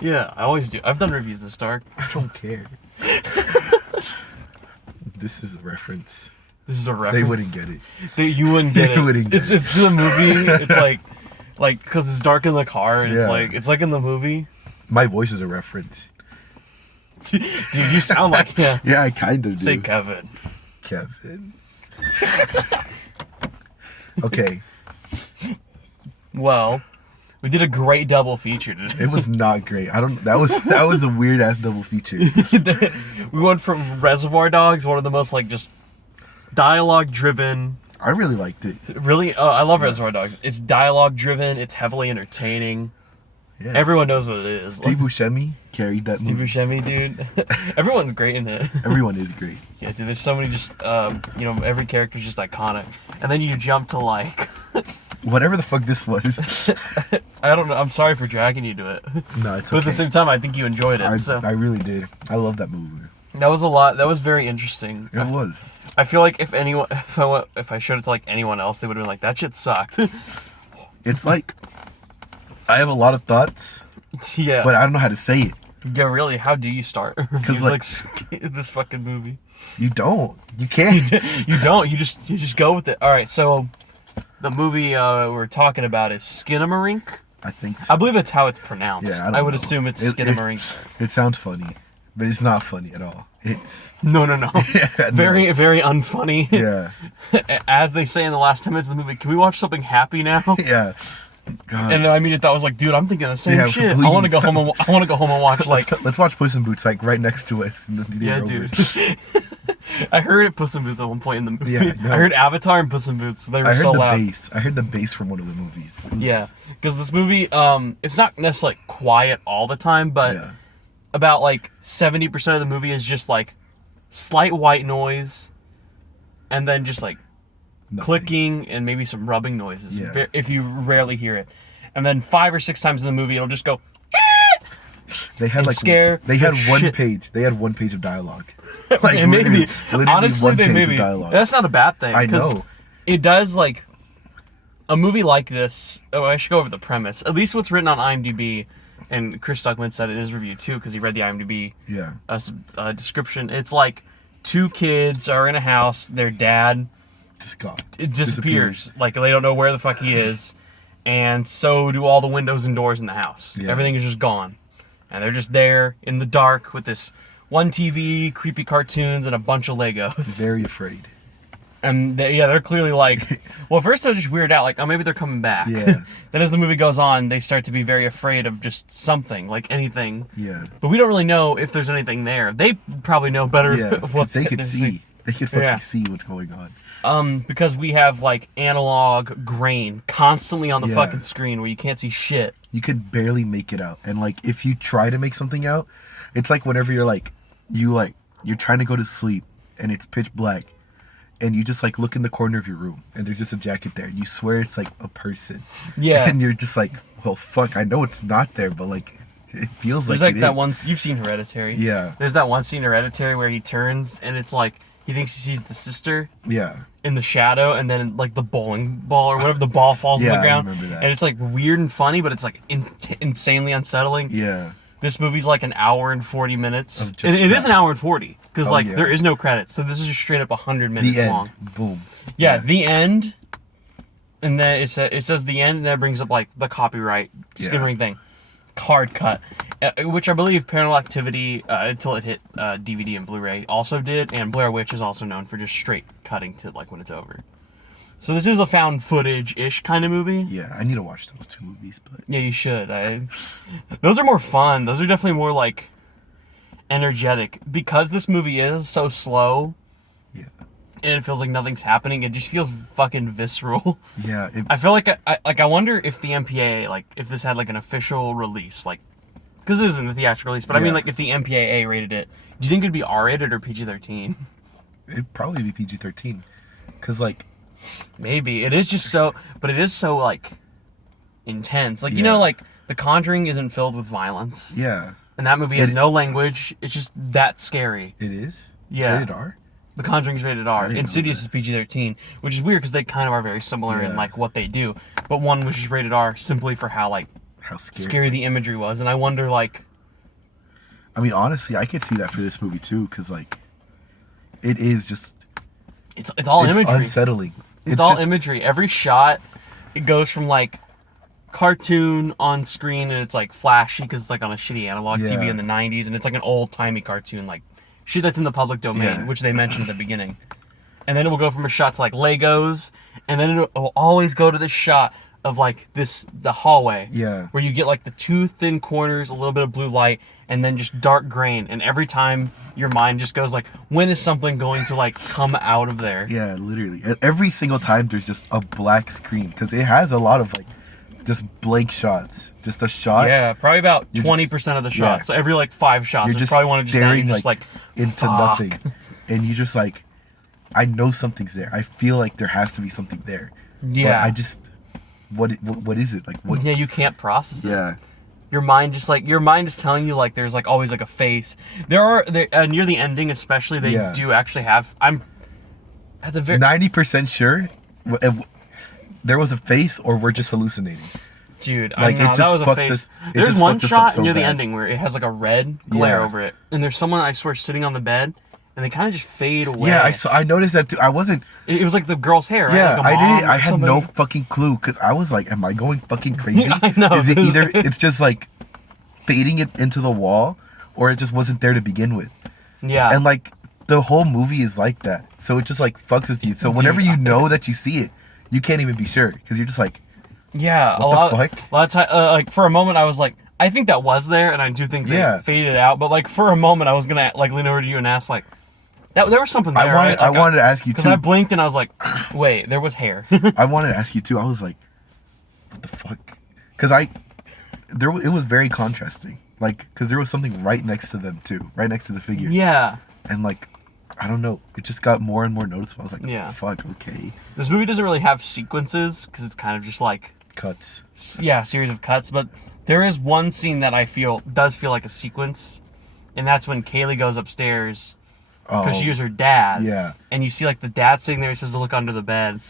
Yeah, I always do. I've done reviews this dark. I don't care. This is a reference. This is a reference. They wouldn't get it. You wouldn't get They it. wouldn't get It's the movie. It's like because it's dark in the car. And Yeah. it's like in the movie. My voice is a reference. Dude, you sound like yeah. Yeah, I kind of do. Say Kevin. Kevin. Okay. Well, we did a great double feature today. It was not great. That was a weird ass double feature. We went from Reservoir Dogs, one of the most like just dialogue driven. I really liked it. Really, I love Reservoir Dogs. It's dialogue driven. It's heavily entertaining. Yeah. Everyone knows what it is. Steve Buscemi carried that Steve movie. Buscemi, dude. Everyone's great in it. Everyone is great. Yeah, dude. There's so many just every character's just iconic. And then you jump to like Whatever the fuck this was. I don't know. I'm sorry for dragging you to it. No, it's okay. But at the same time, I think you enjoyed it. I really did. I love that movie. That was a lot. That was very interesting. It was. I feel like if I showed it to like anyone else, they would have been like, "That shit sucked." It's like I have a lot of thoughts, Yeah. but I don't know how to say it. Yeah, really. How do you start? Because like this fucking movie. You don't. You can't. You don't. You just go with it. All right. So the movie we're talking about is Skinamarink. I think so. I believe that's how it's pronounced. Yeah, I would know. assume it's Skinamarink. It sounds funny, but it's not funny at all. It's No. Yeah, no. Very, very unfunny. Yeah. As they say in the last 10 minutes of the movie, can we watch something happy now? Yeah. God. And I mean, I was like, dude, I'm thinking the same Yeah, shit. please. I want to go home and watch like. Let's watch Puss in Boots like right next to us. In the theater Yeah, over. dude. I heard Puss in Boots at one point in the movie. Yeah, no. I heard Avatar and Puss in Boots. They were I heard so the loud. bass. I heard the bass from one of the movies. It was- Yeah, because this movie, it's not necessarily quiet all the time, but Yeah. about like 70% of the movie is just like slight white noise, and then just like Nothing. clicking and maybe some rubbing noises. Yeah. If you rarely hear it, and then 5 or 6 times in the movie, it'll just go. They had and like scare They had the one shit. page. They had one page of dialogue. Like And maybe literally honestly, one they page maybe of dialogue. that's not a bad thing. I 'cause know. it does like a movie like this. Oh, I should go over the premise. At least what's written on IMDb, and Chris Stuckman said it in his review too because he read the IMDb Yeah. description. It's like 2 kids are in a house. Their dad Just gone. it disappears. Like they don't know where the fuck he is, and so do all the windows and doors in the house. Yeah. Everything is just gone, and they're just there in the dark with this one TV, creepy cartoons, and a bunch of Legos. Very afraid. And they're clearly like, well, first they're just weirded out, like, oh, maybe they're coming back. Yeah. Then as the movie goes on, they start to be very afraid of just something, like anything. Yeah. But we don't really know if there's anything there. They probably know better Yeah. of what Because they could they're see. seeing. They could fucking Yeah. see what's going on. Because we have like analog grain constantly on the Yeah. fucking screen where you can't see shit. You could barely make it out. And like if you try to make something out, it's like whenever you're trying to go to sleep and it's pitch black and you just like look in the corner of your room and there's just a jacket there and you swear it's like a person. Yeah. And you're just like, well fuck, I know it's not there, but like it feels There's like like it that is. one. You've seen Hereditary. Yeah. There's that one scene in Hereditary where he turns and it's like he thinks he sees the sister Yeah. in the shadow, and then like the bowling ball or whatever, the ball falls on Yeah, the I ground, remember that. and it's like weird and funny, but it's like insanely unsettling. Yeah. This movie's like an hour and 40 minutes. Of just It is that. an hour and 40 because Oh, like yeah. there is no credits, so this is just straight up 100 minutes The end. long. Boom. Yeah, the end, and then it says the end, and that brings up like the copyright skimmering thing, card cut, which I believe Paranormal Activity until it hit DVD and Blu-ray also did, and Blair Witch is also known for just straight cutting to like when it's over. So this is a found footage-ish kind of movie. Yeah, I need to watch those 2 movies, but Yeah, you should. Those are more fun. Those are definitely more like energetic because this movie is so slow. yeah. And it feels like nothing's happening. It just feels fucking visceral. Yeah, I feel like I wonder if the MPAA, like if this had like an official release, like because this isn't the theatrical release, but I mean Yeah. like if the MPAA rated it, do you think it'd be R-rated or PG-13? it'd probably be PG-13 cuz like Maybe it is just so, but it is so like intense. Like you Yeah. know, like The Conjuring isn't filled with violence, yeah, and that movie has It- no language. It's just that scary. it is. Yeah. Rated R? The Conjuring's rated R. didn't know Insidious that. is PG-13, which is weird because they kind of are very similar in Yeah. like what they do. But one was just rated R simply for how like How scary. scary the imagery was, and I wonder like I mean, honestly, I could see that for this movie too, because like, it is just. It's all it's imagery. Unsettling. It's all imagery. Every shot, it goes from like cartoon on screen and it's like flashy because it's like on a shitty analog TV in the 90s, and it's like an old timey cartoon, like shit that's in the public domain, which they mentioned at the beginning. And then it will go from a shot to like Legos, and then it will always go to this shot of like the hallway, where you get like the two thin corners, a little bit of blue light, and then just dark grain. And every time your mind just goes like, when is something going to like come out of there? Yeah, literally. Every single time there's just a black screen, because it has a lot of like just blank shots. Just a shot. Yeah, probably about 20% of the shots. So every like 5 shots, there's probably one of just staring just like into nothing, and you just like, I know something's there. I feel like there has to be something there. Yeah. But I just, what is it? Like what? Yeah, you can't process it. Yeah. Your mind is telling you like there's like always like a face. There near the ending especially, they do actually have. I'm at the very 90% sure there was a face, or we're just hallucinating. Dude, like, I know, that was a face. There's one shot near the ending where it has like a red glare over it, and there's someone, I swear, sitting on the bed, and they kind of just fade away. Yeah, I noticed that too. I wasn't. It was like the girl's hair, right? Yeah, like I didn't. I had no fucking clue, because I was like, "Am I going fucking crazy?" I know. Is it either it's just like fading it into the wall, or it just wasn't there to begin with? Yeah. And like the whole movie is like that, so it just like fucks with you. So whenever you know that you see it, you can't even be sure, because you're just like, yeah, what the fuck? A lot of time, like for a moment, I was like, I think that was there, and I do think they faded out. But like for a moment, I was gonna like lean over to you and ask like, there was something there. I wanted to ask you too, because I blinked and I was like, wait, there was hair. I wanted to ask you too. I was like, what the fuck? Because it was very contrasting. Like, because there was something right next to them too, right next to the figure. Yeah. And like, I don't know, it just got more and more noticeable. I was like, oh, fuck, okay. This movie doesn't really have sequences, because it's kind of just like cuts. Yeah, a series of cuts. But there is one scene that I feel does feel like a sequence, and that's when Kaylee goes upstairs because she was her dad. Yeah. And you see like the dad sitting there. He says to look under the bed,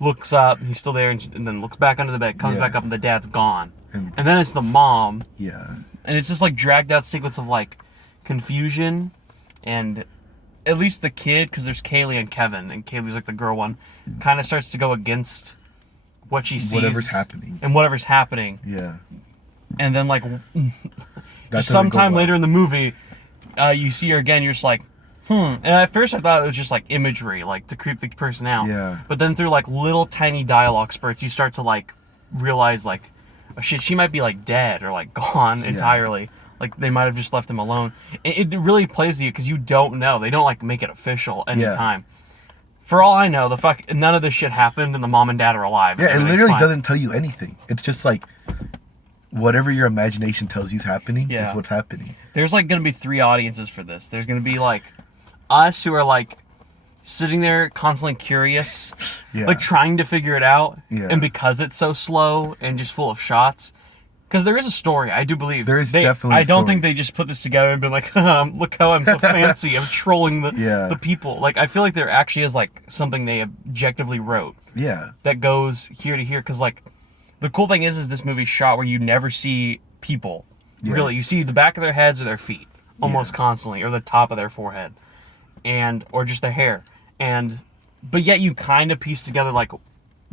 looks up, he's still there, and then looks back under the bed, comes back up, and the dad's gone. And then it's the mom. Yeah. And it's just like dragged out sequence of like confusion, and at least the kid, because there's Kaylee and Kevin, and Kaylee's like the girl one, kind of starts to go against what she sees. Whatever's happening. And whatever's happening. Yeah. And then like sometime later in the movie, you see her again, you're just like, And at first I thought it was just like imagery, like to creep the person out. Yeah. But then through like little tiny dialogue spurts, you start to like realize like, oh shit, she might be like dead or like gone entirely. Like they might have just left him alone. It really plays to you because you don't know. They don't like make it official anytime. For all I know, none of this shit happened, and the mom and dad are alive. Yeah, it literally doesn't tell you anything. It's just like whatever your imagination tells you is happening is what's happening. There's like gonna be 3 audiences for this. There's gonna be like us who are like sitting there constantly curious, like trying to figure it out, and because it's so slow and just full of shots. Because there is a story, I do believe. There is definitely a story. I don't think they just put this together and been like, look how I'm so fancy. I'm trolling the people. Like, I feel like there actually is, like, something they objectively wrote. Yeah. That goes here to here. Because, like, the cool thing is this movie's shot where you never see people. Yeah. Really. You see the back of their heads or their feet almost constantly. Or the top of their forehead. Or just their hair. But yet you kind of piece together, like,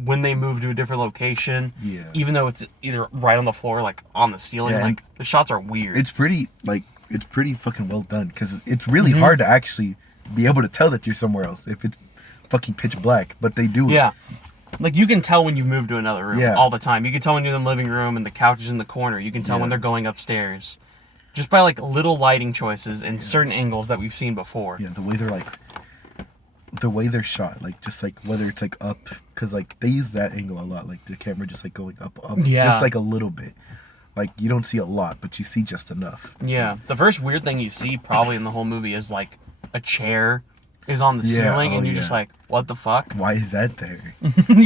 when they move to a different location, even though it's either right on the floor, like on the ceiling, like the shots are weird. It's pretty fucking well done, because it's really hard to actually be able to tell that you're somewhere else if it's fucking pitch black, but they do it. Yeah. Like you can tell when you've moved to another room all the time. You can tell when you're in the living room and the couch is in the corner. You can tell when they're going upstairs. Just by like little lighting choices and certain angles that we've seen before. Yeah, the way they're shot, like just like whether it's like up, because like they use that angle a lot, like the camera just like going up, just like a little bit. Like you don't see a lot, but you see just enough. Yeah, the first weird thing you see probably in the whole movie is like a chair is on the ceiling, and you're just like, what the fuck? Why is that there? Really,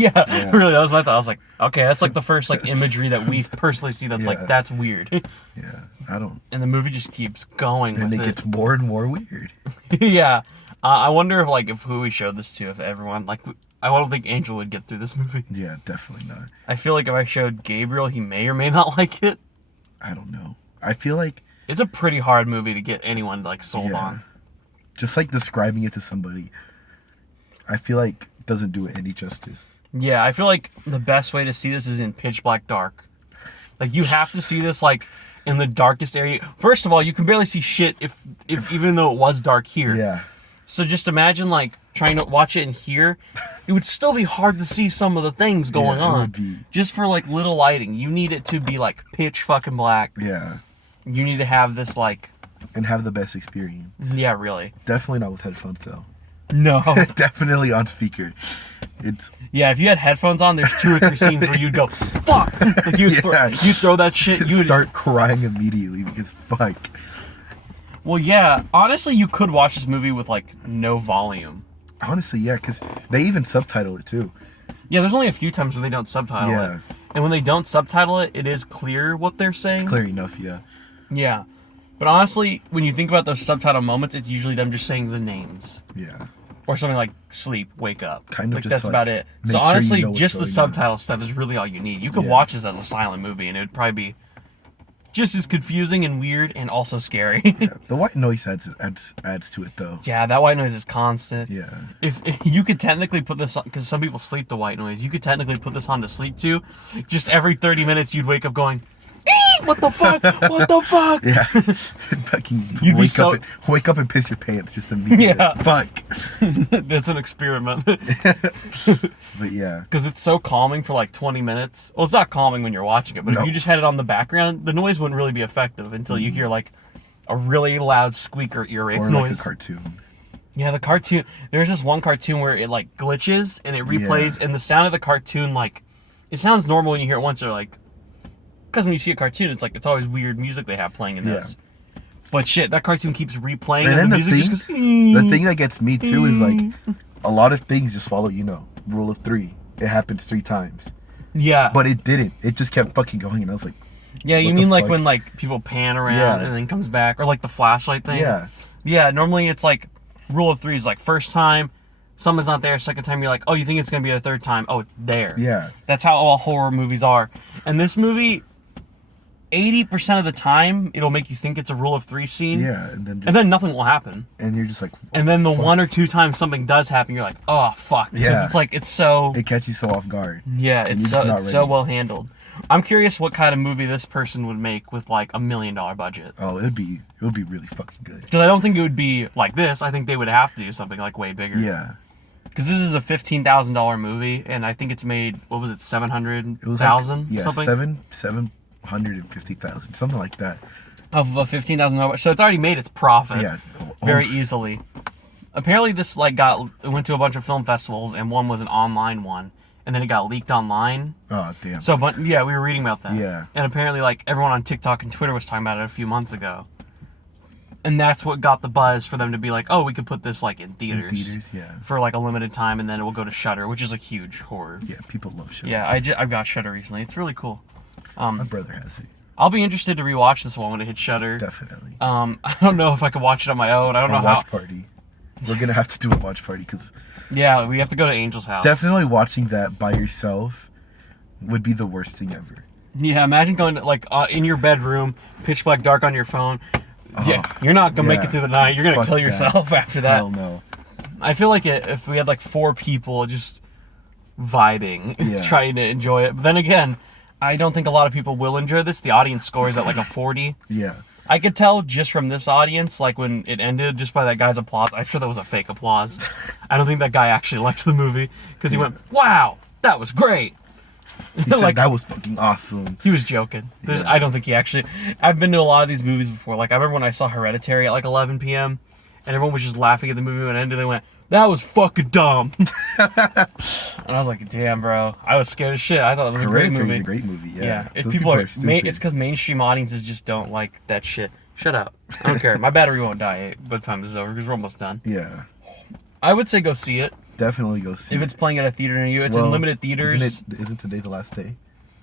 that was my thought. I was like, okay, that's like the first like imagery that we personally see that's like, that's weird. Yeah, I don't. And the movie just keeps going. And it gets more and more weird. Yeah. I wonder if who we showed this to, if everyone, like, I don't think Angel would get through this movie. Yeah, definitely not. I feel like if I showed Gabriel, he may or may not like it. I don't know. I feel like It's a pretty hard movie to get anyone like sold on. Just like describing it to somebody, I feel like doesn't do it any justice. Yeah, I feel like the best way to see this is in pitch black dark. Like, you have to see this like in the darkest area. First of all, you can barely see shit if even though it was dark here. Yeah. So just imagine like trying to watch it in here. It would still be hard to see some of the things going on. Just for like little lighting. You need it to be like pitch fucking black. Yeah. You need to have this like... And have the best experience. Yeah, really. Definitely not with headphones though. No. Definitely on speaker. It's... Yeah, if you had headphones on, there's 2 or 3 scenes where you'd go, fuck! Like you throw that shit. You would start crying immediately because fuck. Well, yeah. Honestly, you could watch this movie with like no volume. Honestly, yeah, because they even subtitle it too. Yeah, there's only a few times where they don't subtitle it. And when they don't subtitle it, it is clear what they're saying. It's clear enough, yeah. Yeah. But honestly, when you think about those subtitle moments, it's usually them just saying the names. Yeah. Or something like sleep, wake up. Kind of like, just that's like, about it. So sure honestly, you know just the subtitle stuff is really all you need. You could watch this as a silent movie and it would probably be just as confusing and weird and also scary. Yeah. The white noise adds to it though. Yeah, that white noise is constant. Yeah. If you could technically put this on, because some people sleep to white noise, you could technically put this on to sleep to. Just every 30 minutes you'd wake up going, what the fuck? What the fuck? Yeah. Fucking wake up and piss your pants just immediately. Yeah. Fuck. That's an experiment. But yeah. Because it's so calming for like 20 minutes. Well, it's not calming when you're watching it, but if you just had it on the background, the noise wouldn't really be effective until you hear like a really loud squeaker ear rape noise. Or like a cartoon. Yeah, the cartoon. There's this one cartoon where it like glitches and it replays, and the sound of the cartoon, like, it sounds normal when you hear it once, or like, because when you see a cartoon, it's like, it's always weird music they have playing in this. But shit, that cartoon keeps replaying, and then the music just goes... The thing that gets me too is like, a lot of things just follow, rule of 3. It happens 3 times. Yeah. But it didn't. It just kept fucking going, and I was like... Yeah, you mean like when like people pan around and then comes back, or like the flashlight thing? Yeah. Yeah, normally it's like, rule of 3 is like, first time, someone's not there, second time you're like, oh, you think it's going to be a third time? Oh, it's there. Yeah. That's how all horror movies are. And this movie... 80% of the time, it'll make you think it's a rule of 3 scene. Yeah, and then nothing will happen. And you're just like... And then the 1 or 2 times something does happen, you're like, oh, fuck. Yeah. Because it's like, it's so... It catches you so off guard. Yeah, it's so well handled. I'm curious what kind of movie this person would make with like $1 million budget. Oh, it would be really fucking good. Because I don't think it would be like this. I think they would have to do something like way bigger. Yeah. Because this is a $15,000 movie, and I think it's made, what was it, 700,000? Yeah, something? 750,000, something like that. Of a $15,000, so it's already made its profit. Yeah. Very easily. Apparently this like it went to a bunch of film festivals, and one was an online one, and then it got leaked online. Oh, damn. So, but yeah, we were reading about that. Yeah. And apparently like everyone on TikTok and Twitter was talking about it a few months ago. And that's what got the buzz for them to be like, oh, we could put this like in theaters. In theaters, yeah. For like a limited time, and then it will go to Shudder, which is a huge horror. Yeah, people love Shudder. Yeah, I've got Shudder recently. It's really cool. My brother has it. I'll be interested to rewatch this one when it hits Shudder. Definitely. I don't know if I could watch it on my own. I don't know how. Watch party. We're gonna have to do a watch party because. Yeah, we have to go to Angel's house. Definitely watching that by yourself would be the worst thing ever. Yeah, imagine going to, like in your bedroom, pitch black dark on your phone. Yeah, you're not gonna make it through the night. You're gonna kill yourself after that. Hell no. I feel like if we had like 4 people just vibing, trying to enjoy it. But then again, I don't think a lot of people will enjoy this. The audience score is at like a 40. Yeah. I could tell just from this audience, like when it ended, just by that guy's applause. I'm sure that was a fake applause. I don't think that guy actually liked the movie because he went, "Wow, that was great." He said that was fucking awesome. He was joking. I don't think he actually... I've been to a lot of these movies before. Like, I remember when I saw Hereditary at like 11 p.m. and everyone was just laughing at the movie when it ended. They went, "That was fucking dumb." And I was like, damn, bro. I was scared as shit. I thought it was a great movie. It's a great movie, yeah. Yeah. If people are... It's because mainstream audiences just don't like that shit. Shut up. I don't care. My battery won't die by the time this is over because we're almost done. Yeah. I would say go see it. Definitely go see it. If it's playing at a theater near you. It's in limited theaters. Isn't today the last day?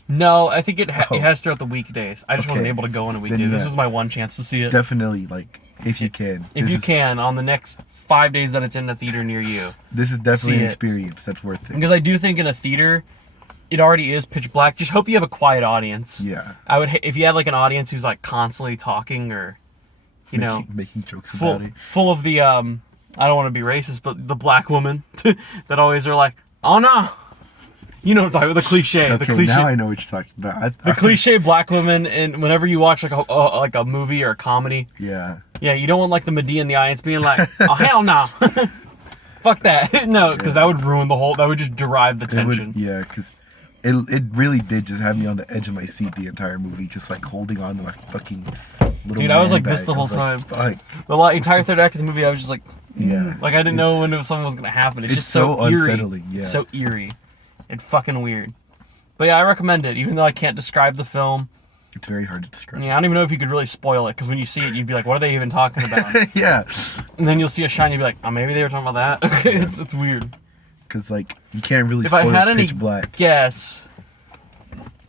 No, I think it has throughout the weekdays. I just wasn't able to go on a weekday. This was my one chance to see it. Definitely, like, if you can. If you can, on the next 5 days that it's in a theater near you. This is definitely an experience that's worth it. Because I do think in a theater, it already is pitch black. Just hope you have a quiet audience. Yeah. I would if you had like an audience who's like constantly talking or, making jokes about it. full of the I don't want to be racist, but the black woman that always are like, oh no, you know what I'm talking about, the cliche. Okay, the cliche. now I know what you're talking about. The cliche black woman, and whenever you watch like a movie or a comedy, Yeah. you don't want like the Medea in the audience being like, oh hell no, fuck that, no, because that would ruin the whole. That would just derive the tension. Because it really did just have me on the edge of my seat the entire movie, just like holding on to my fucking little. Dude, I was like bag. this the whole time. Fuck. The entire third act of the movie, I was just like, like I didn't know when something was gonna happen. It's just so eerie. Unsettling. Yeah. It's so eerie. It's fucking weird. But yeah, I recommend it, even though I can't describe the film. It's very hard to describe. Yeah, I don't even know if you could really spoil it, because when you see it, you'd be like, what are they even talking about? Yeah. And then you'll see a shine, you'll be like, oh, maybe they were talking about that? Okay, Yeah. it's weird. Because, like, you can't really If I spoil had any pitch black. guess,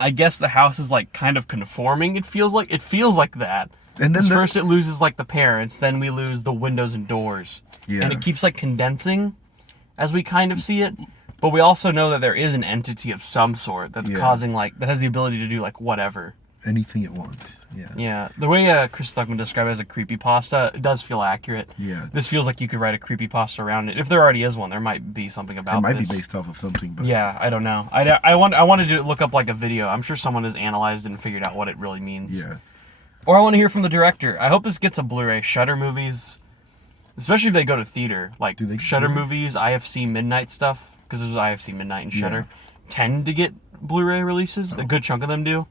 I guess the house is, like, kind of conforming, it feels like that. And then first it loses, like, the parents, then we lose the windows and doors. Yeah. And it keeps, like, condensing as we kind of see it. But we also know that there is an entity of some sort that's causing, like, that has the ability to do, like, whatever. Anything it wants. Yeah. Yeah. The way Chris Stuckman described it as a creepypasta, it does feel accurate. Yeah. This feels like you could write a creepypasta around it. If there already is one, there might be something about It might this. be based off of something. But Yeah, I don't know. I wanted to look up, like, a video. I'm sure someone has analyzed it and figured out what it really means. Yeah. Or I want to hear from the director. I hope this gets a Blu-ray. Shudder movies, especially if they go to theater, like Do they Shudder do that? movies, IFC Midnight stuff, because there's IFC Midnight and Shudder, tend to get Blu-ray releases. A good chunk of them do.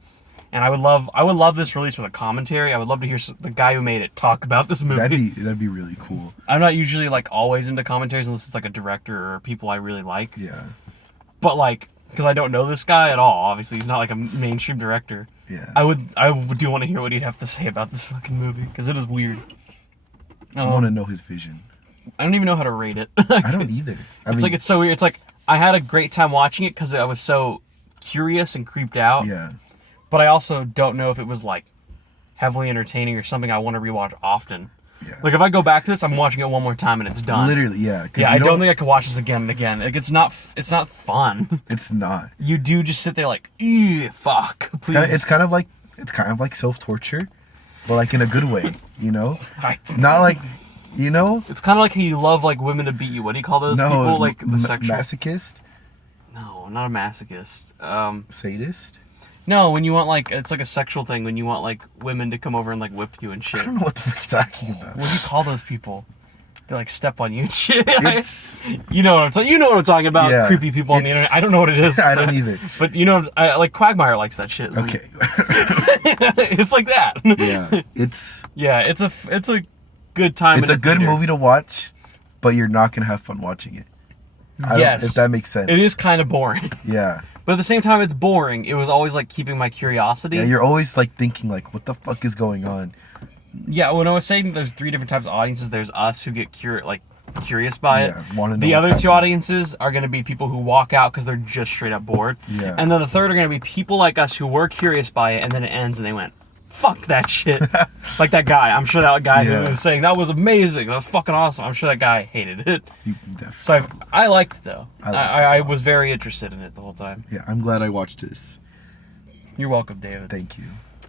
And I would love this release with a commentary. I would love to hear the guy who made it talk about this movie. That'd be really cool. I'm not usually like always into commentaries unless it's like a director or people I really like. Yeah. But like, because I don't know this guy at all. Obviously, he's not like a mainstream director. Yeah. I do want to hear what he'd have to say about this fucking movie because it is weird. I want to know his vision. I don't even know how to rate it. I don't either. It's so weird. It's like I had a great time watching it because I was so curious and creeped out. Yeah. But I also don't know if it was like heavily entertaining or something I want to rewatch often. Yeah. Like if I go back to this, I'm watching it one more time and it's done. Literally, yeah. Yeah, I don't think I could watch this again and again. Like it's not fun. It's not. You do just sit there like, ew, fuck, please. It's kind of like self-torture, but like in a good way, you know? Not like, you know? It's kind of like how you love like women to beat you. What do you call those people? Like the sexual masochist? No, not a masochist. Sadist? No, when you want like it's like a sexual thing when you want like women to come over and like whip you and shit. I don't know what the fuck you're talking about. What do you call those people? They like step on you and shit. It's, you know what I'm talking about. Yeah, Creepy people on the internet. I don't know what it is. I don't either. But you know, like Quagmire likes that shit. Okay. It's like that. Yeah. It's a good time. It's a good movie to watch, but you're not gonna have fun watching it. Yes. If that makes sense. It is kind of boring. Yeah. But at the same time, it's boring. It was always like keeping my curiosity. Yeah, you're always like thinking like, what the fuck is going on? Yeah, when I was saying there's 3 different types of audiences, there's us who get curious by it. Wanna know The what's other 2 happening. audiences are going to be people who walk out because they're just straight up bored. Yeah. And then the third are going to be people like us who were curious by it, and then it ends and they went, fuck that shit. Like that guy. I'm sure that guy who was saying, that was amazing. That was fucking awesome. I'm sure that guy hated it. So I liked it though. I was very interested in it the whole time. Yeah, I'm glad I watched this. You're welcome, David. Thank you.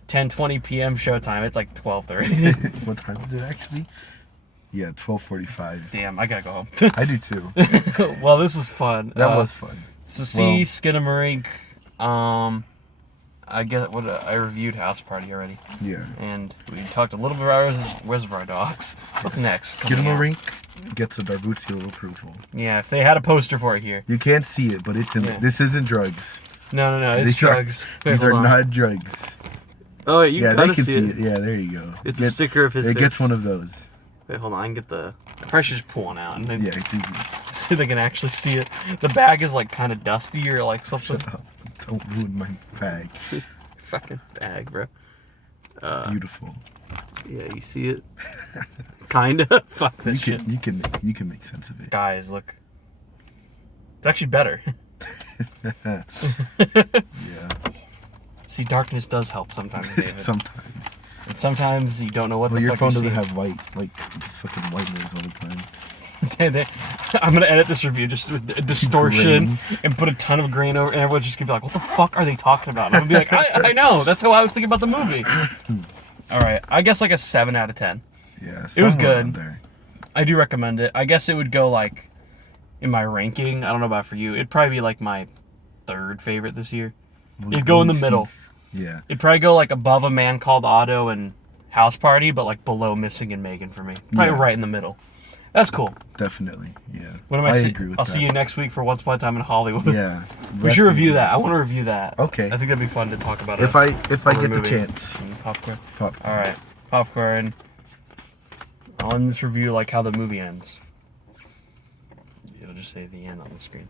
10:20 p.m. showtime. It's like 12:30. What time is it actually? Yeah, 12:45. Damn, I gotta go home. I do too. Well, this is fun. That was fun. So see Skinamarink. I guess I reviewed House Party already. Yeah. And we talked a little bit about Reservoir Dogs. What's next? Skinamarink gets a Darvoot seal of approval. Yeah, if they had a poster for it here. You can't see it, but it's in there. This isn't drugs. No, it's drugs. These are not drugs. Oh, wait, you yeah, can they kind of can see it. Yeah, there you go. It's a sticker of his face. It gets one of those. Wait, hold on. I can get the... I probably should just pull one out and then Yeah, so they can actually see it. The bag is like kind of dusty or like something. Shut up. Don't ruin my bag. Fucking bag, bro. Beautiful. Yeah, you see it? Kinda. Fuck that shit. You can make sense of it. Guys, look. It's actually better. Yeah. See, darkness does help sometimes, David. Sometimes. And sometimes you don't know what the your fuck phone you doesn't see. have white, like just fucking white noise all the time. I'm gonna edit this review just with distortion and put a ton of grain over, and everyone's just gonna be like, "What the fuck are they talking about?" And I'm gonna be like, "I know. That's how I was thinking about the movie." All right, I guess like a 7 out of 10. Yeah, It was good. There. I do recommend it. I guess it would go like in my ranking. I don't know about for you. It'd probably be like my 3rd favorite this year. It'd go in the middle. Yeah. It'd probably go like above A Man Called Otto and House Party, but like below Missing and Megan for me. Probably right in the middle. That's cool. Definitely, yeah. What am I agree with I'll that. see you next week for Once Upon a Time in Hollywood. Yeah. We should review that. I want to review that. Okay. I think that'd be fun to talk about. If I get the chance. Popcorn. Popcorn. All right, popcorn. I'll end this review like how the movie ends. It'll just say the end on the screen.